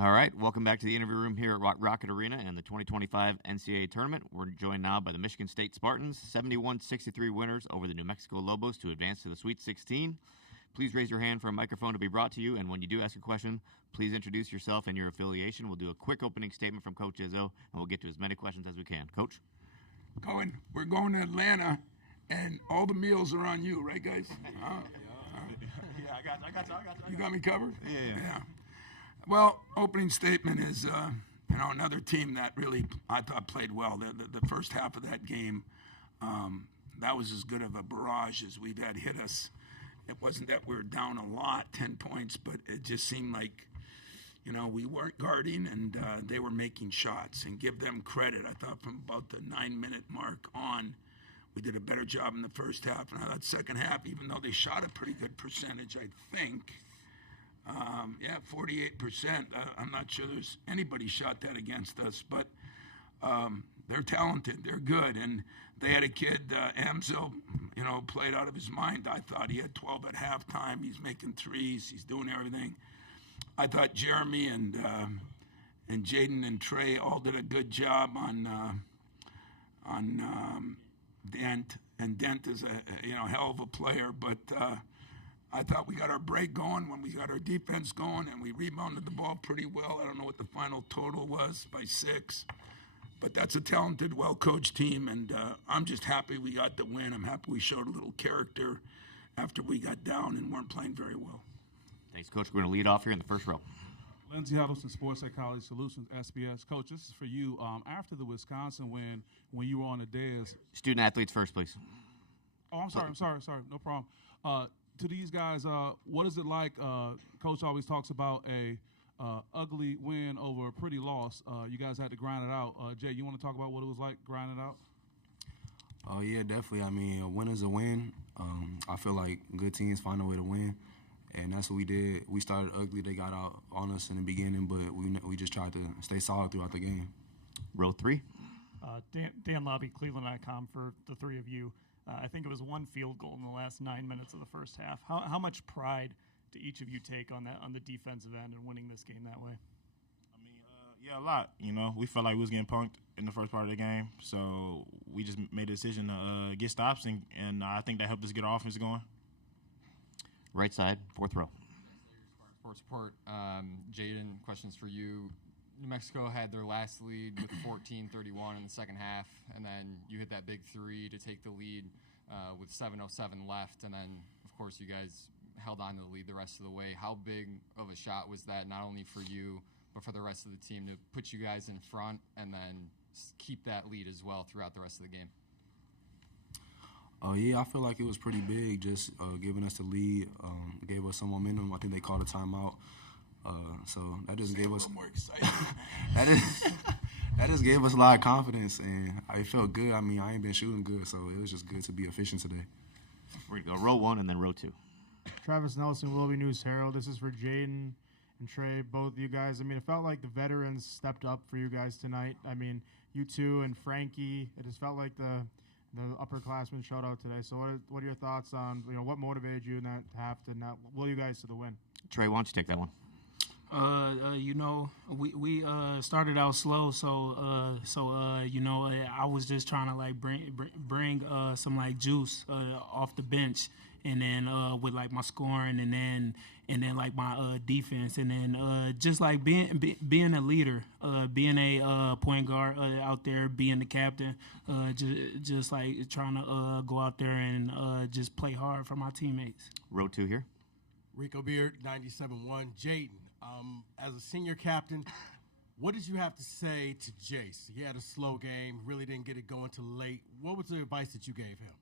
All right, welcome back to the interview room here at Rocket Arena and the 2025 NCAA tournament. We're joined now by the Michigan State Spartans, 71-63 winners over the New Mexico Lobos to advance to the Sweet 16. Please raise your hand for a microphone to be brought to you, and when you do ask a question, please introduce yourself and your affiliation. We'll do a quick opening statement from Coach Izzo, and we'll get to as many questions as we can. Coach? We're going to Atlanta, and all the meals are on you, right, guys? Yeah, I got you. You got me covered? Yeah. Well, opening statement is, another team that really, I thought, played well. The first half of that game, that was as good of a barrage as we've had hit us. It wasn't that we were down a lot, 10 points, but it just seemed like, we weren't guarding and they were making shots. And give them credit. I thought from about the 9-minute mark on, we did a better job in the first half. And I thought second half, even though they shot a pretty good percentage, I think, 48%. I'm not sure there's anybody shot that against us, but they're talented. They're good. And they had a kid, Amzo, played out of his mind. I thought he had 12 at halftime. He's making threes. He's doing everything. I thought Jeremy and Jaden and Trey all did a good job on Dent. And Dent is a hell of a player, but I thought we got our break going when we got our defense going, and we rebounded the ball pretty well. I don't know what the final total was, by 6. But that's a talented, well-coached team, and I'm just happy we got the win. I'm happy we showed a little character after we got down and weren't playing very well. Thanks, Coach. We're going to lead off here in the first row. Lindsey Huddleston, Sports Psychology Solutions, SBS. Coach, this is for you. After the Wisconsin win, when you were on the dais. Student athletes first, please. Oh, I'm sorry. No problem. To these guys, what is it like? Coach always talks about a ugly win over a pretty loss. You guys had to grind it out. Jay, you want to talk about what it was like grinding it out? Oh, yeah, definitely. I mean, a win is a win. I feel like good teams find a way to win, and that's what we did. We started ugly. They got out on us in the beginning, but we just tried to stay solid throughout the game. Row 3. Dan Lobby, Cleveland.com, for the three of you. I think it was one field goal in the last 9 minutes of the first half. How much pride do each of you take on the defensive end and winning this game that way? I mean, a lot. We felt like we was getting punked in the first part of the game, so we just made a decision to get stops, and I think that helped us get our offense going. Right side, fourth row. Sports Report. Jaden, questions for you. New Mexico had their last lead with 14-31 in the second half, and then you hit that big three to take the lead with 7:07 left, and then, of course, you guys held on to the lead the rest of the way. How big of a shot was that, not only for you, but for the rest of the team, to put you guys in front and then keep that lead as well throughout the rest of the game? Yeah, I feel like it was pretty big, just giving us the lead, gave us some momentum. I think they called a timeout. So that just gave us more exciting. that just gave us a lot of confidence, and it felt good. I mean, I ain't been shooting good, so it was just good to be efficient today. We're going to go row 1 and then row 2. Travis Nelson, Willoughby News Herald. This is for Jaden and Trey, both of you guys. I mean, it felt like the veterans stepped up for you guys tonight. I mean, you two and Frankie, it just felt like the upperclassmen showed out today. So what are your thoughts on, what motivated you in that half to not will you guys to the win? Trey, why don't you take that one? We started out slow, so I was just trying to bring some juice off the bench, and then with my scoring, and then my defense, and then just being a leader, being a point guard out there, being the captain, just trying to go out there and just play hard for my teammates. Row 2 here. Rico Beard, 97.1. Jaden, as a senior captain, what did you have to say to Jase? He had a slow game, really didn't get it going till late. What was the advice that you gave him?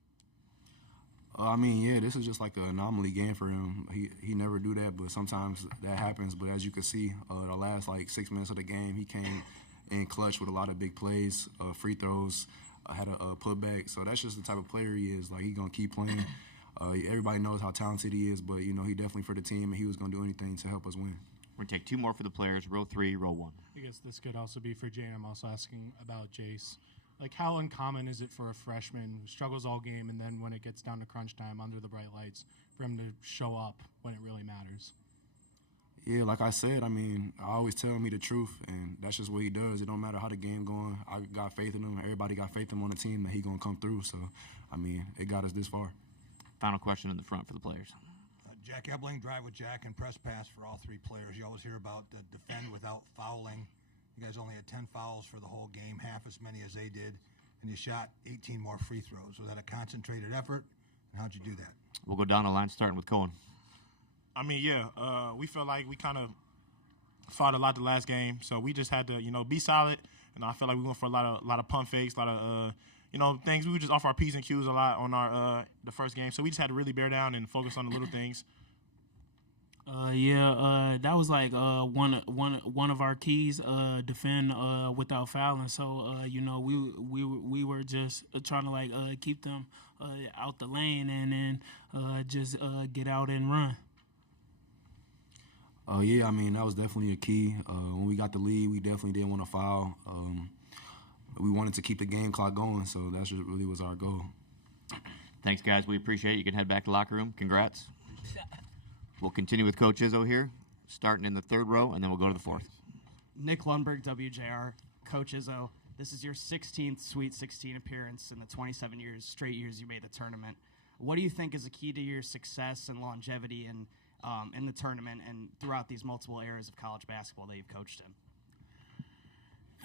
This is just like an anomaly game for him. He never do that, but sometimes that happens. But as you can see, the last 6 minutes of the game, he came in clutch with a lot of big plays, free throws, had a putback. So that's just the type of player he is. He's going to keep playing. Everybody knows how talented he is, but, he definitely for the team, and he was going to do anything to help us win. We're going to take 2 more for the players, row 3, row 1. I guess this could also be for Jane. I'm also asking about Jase. How uncommon is it for a freshman who struggles all game, and then when it gets down to crunch time under the bright lights, for him to show up when it really matters? Yeah, like I said, I mean, I always tell me the truth, and that's just what he does. It don't matter how the game going. I got faith in him. Everybody got faith in him on the team that he gonna come through. So, I mean, it got us this far. Final question in the front for the players. Jack Ebling, drive with Jack, and press pass for all three players. You always hear about defend without fouling. You guys only had 10 fouls for the whole game, half as many as they did, and you shot 18 more free throws. Was that a concentrated effort, and how'd you do that? We'll go down the line, starting with Cohen. I mean, yeah, we felt like we kind of fought a lot the last game, so we just had to, be solid. And I felt like we went for a lot of pump fakes, a lot of, things. We would just off our P's and Q's a lot on our the first game, so we just had to really bear down and focus on the little things. That was like one of our keys, defend without fouling. So we were just trying to like keep them out the lane and then just get out and run. Yeah, I mean, that was definitely a key. When we got the lead, we definitely didn't want to foul. We wanted to keep the game clock going, so that just really was our goal. Thanks, guys. We appreciate it. You can head back to the locker room. Congrats. We'll continue with Coach Izzo here, starting in the third row, and then we'll go to the fourth. Nick Lundberg, WJR. Coach Izzo, this is your 16th Sweet 16 appearance in the 27 straight years you made the tournament. What do you think is the key to your success and longevity in the tournament and throughout these multiple eras of college basketball that you've coached in?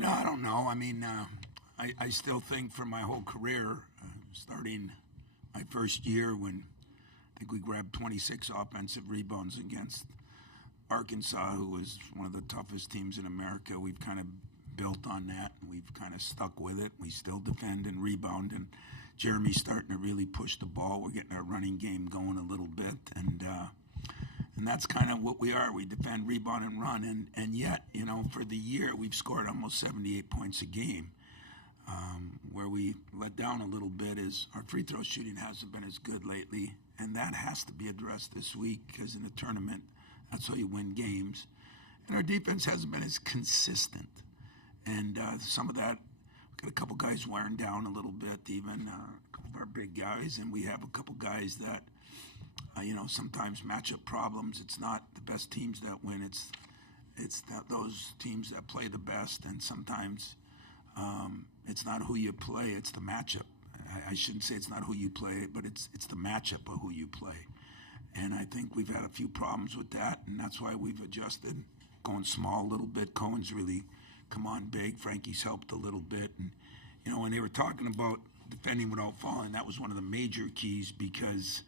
I don't know. I mean, I still think for my whole career, starting my first year when I think we grabbed 26 offensive rebounds against Arkansas, who was one of the toughest teams in America. We've kind of built on that, and we've kind of stuck with it. We still defend and rebound, and Jeremy's starting to really push the ball. We're getting our running game going a little bit, and that's kind of what we are. We defend, rebound, and run, and yet, for the year, we've scored almost 78 points a game. Where we let down a little bit is our free throw shooting hasn't been as good lately, and that has to be addressed this week because in a tournament, that's how you win games. And our defense hasn't been as consistent, and some of that, we've got a couple guys wearing down a little bit, even a couple of our big guys, and we have a couple guys that, sometimes matchup problems. It's not the best teams that win. It's those teams that play the best, and sometimes it's not who you play, it's the matchup. I shouldn't say it's not who you play, but it's the matchup of who you play. And I think we've had a few problems with that, and that's why we've adjusted, going small a little bit. Cohen's really come on big. Frankie's helped a little bit. And, when they were talking about defending without falling, that was one of the major keys because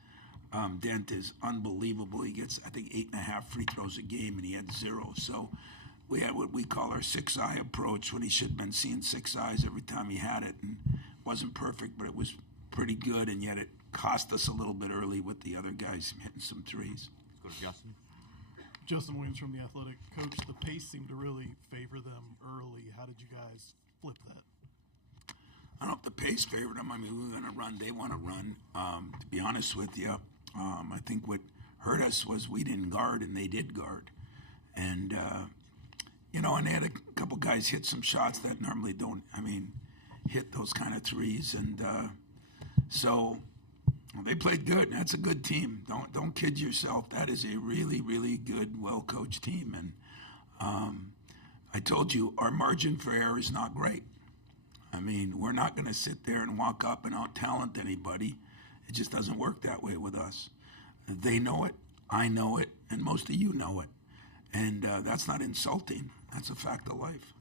Dent is unbelievable. He gets, I think, 8.5 free throws a game, and he had 0. So we had what we call our 6-eye approach when he should have been seeing 6 eyes every time he had it. And it wasn't perfect, but it was pretty good, and yet it cost us a little bit early with the other guys hitting some threes. Let's go to Justin. Justin Williams from The Athletic. Coach, the pace seemed to really favor them early. How did you guys flip that? I don't know if the pace favored them. I mean, we were going to run. They want to run. To be honest with you, I think what hurt us was we didn't guard, and they did guard. And, and they had a couple guys hit some shots that normally don't, hit those kind of threes. And so they played good. That's a good team. Don't kid yourself. That is a really, really good, well-coached team. And I told you, our margin for error is not great. We're not going to sit there and walk up and out-talent anybody. It just doesn't work that way with us. They know it, I know it, and most of you know it. And that's not insulting. That's a fact of life.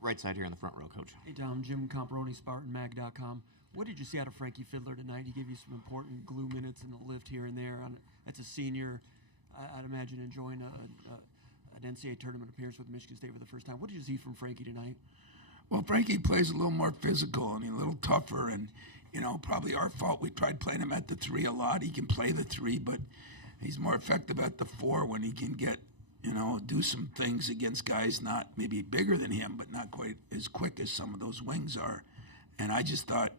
Right side here in the front row, Coach. Hey, Tom. Jim Comparoni, SpartanMag.com. What did you see out of Frankie Fiddler tonight? He gave you some important glue minutes in the lift here and there. That's a senior. I'd imagine enjoying an NCAA tournament appearance with Michigan State for the first time. What did you see from Frankie tonight? Well, Frankie plays a little more physical and a little tougher, and probably our fault. We tried playing him at the 3 a lot. He can play the 3, but he's more effective at the 4 when he can get, do some things against guys not maybe bigger than him, but not quite as quick as some of those wings are. And I just thought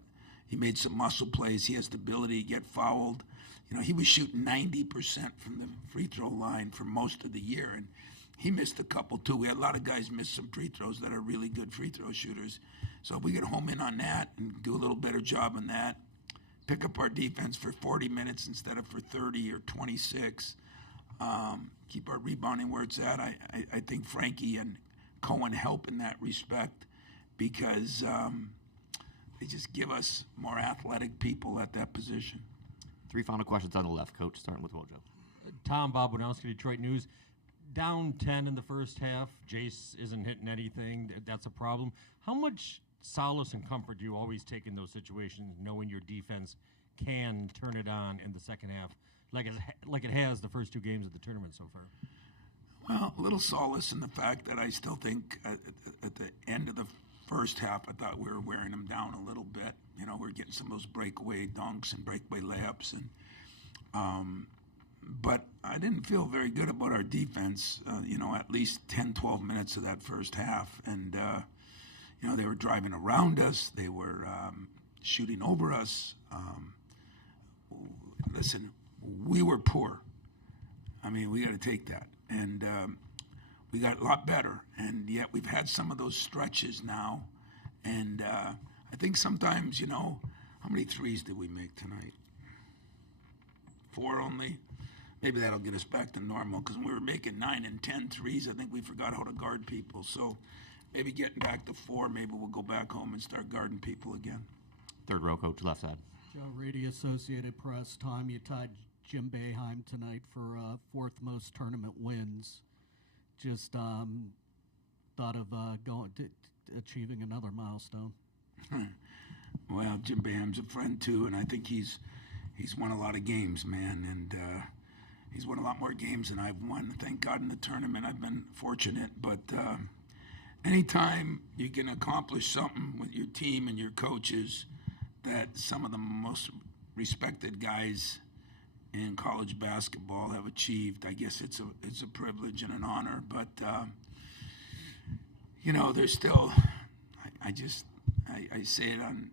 he made some muscle plays. He has the ability to get fouled. He was shooting 90% from the free throw line for most of the year, and he missed a couple, too. We had a lot of guys miss some free throws that are really good free throw shooters. So if we could home in on that and do a little better job on that, pick up our defense for 40 minutes instead of for 30 or 26, keep our rebounding where it's at. I think Frankie and Cohen help in that respect because they just give us more athletic people at that position. 3 final questions on the left, Coach, starting with Wojo. Tom Bob Wodowski, Detroit News. Down 10 in the first half. Jase isn't hitting anything. That's a problem. How much solace and comfort do you always take in those situations, knowing your defense can turn it on in the second half, like it has the first 2 games of the tournament so far? Well, a little solace in the fact that I still think at the end of the first half, I thought we were wearing them down a little bit. You know, we're getting some of those breakaway dunks and breakaway layups, and but I didn't feel very good about our defense. At least 10, 12 minutes of that first half, and they were driving around us. They were shooting over us. Listen, we were poor. I mean, we got to take that. And we got a lot better. And yet we've had some of those stretches now. And I think sometimes, how many threes did we make tonight? 4 only. Maybe that'll get us back to normal because when we were making 9 and 10 threes, I think we forgot how to guard people. So maybe getting back to 4, maybe we'll go back home and start guarding people again. Third row, Coach, left side. Joe Rady, Associated Press. Tom, you tied Jim Boeheim tonight for 4th most tournament wins. Just thought of achieving another milestone. Well, Jim Boeheim's a friend too, and I think he's won a lot of games, man, and he's won a lot more games than I've won. Thank God in the tournament I've been fortunate, but anytime you can accomplish something with your team and your coaches that some of the most respected guys in college basketball have achieved, I guess it's a privilege and an honor. But there's still, I say it on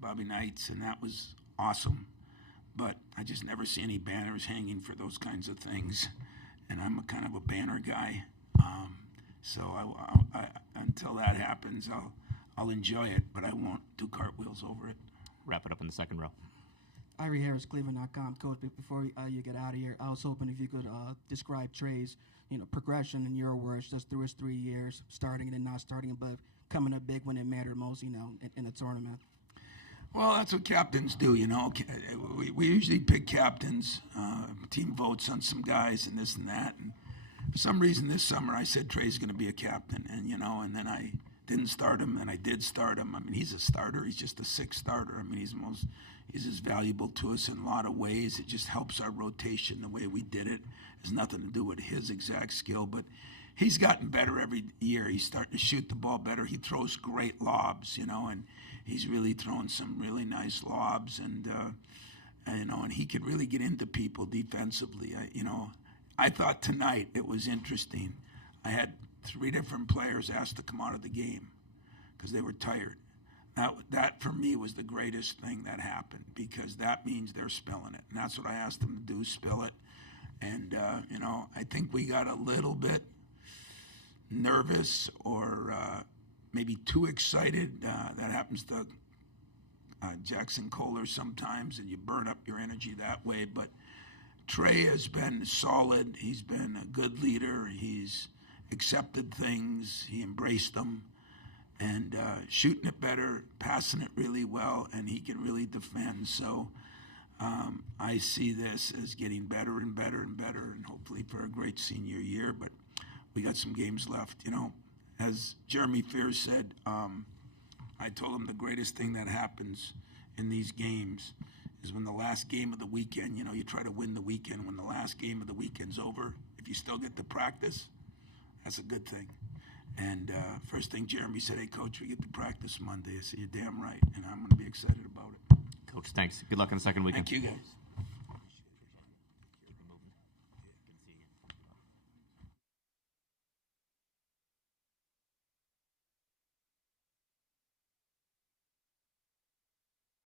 Bobby Knights, and that was awesome. But I just never see any banners hanging for those kinds of things, and I'm a kind of a banner guy. So I until that happens, I'll enjoy it, but I won't do cartwheels over it. Wrap it up in the second row. Irie Harris, Cleveland.com. Coach, before you get out of here, I was hoping if you could describe Trey's progression in your words just through his 3 years, starting and then not starting, but coming up big when it mattered most, in the tournament. Well, that's what captains do, We usually pick captains. Team votes on some guys and this and that. And for some reason this summer I said Trey's going to be a captain, and then I didn't start him, and I did start him. I mean, he's a starter. He's just a 6th starter. I mean, he's as valuable to us in a lot of ways. It just helps our rotation the way we did it. It has nothing to do with his exact skill, but he's gotten better every year. He's starting to shoot the ball better. He throws great lobs, and he's really throwing some really nice lobs, and he could really get into people defensively. I thought tonight it was interesting. I had 3 different players asked to come out of the game because they were tired. That for me was the greatest thing that happened because that means they're spilling it, and that's what I asked them to do, spill it. And I think we got a little bit nervous or maybe too excited. That happens to Jackson Kohler sometimes, and you burn up your energy that way. But Trey has been solid. He's been a good leader. He's accepted things. He embraced them. And shooting it better, passing it really well, and he can really defend. So I see this as getting better and better and better, and hopefully for a great senior year. But we got some games left. As Jeremy Fears said, I told him the greatest thing that happens in these games is when the last game of the weekend, you try to win the weekend. When the last game of the weekend's over, if you still get to practice, that's a good thing. And first thing Jeremy said, hey, Coach, we get to practice Monday. I said, you're damn right, and I'm going to be excited about it. Coach, thanks. Good luck on the second weekend. Thank you, guys.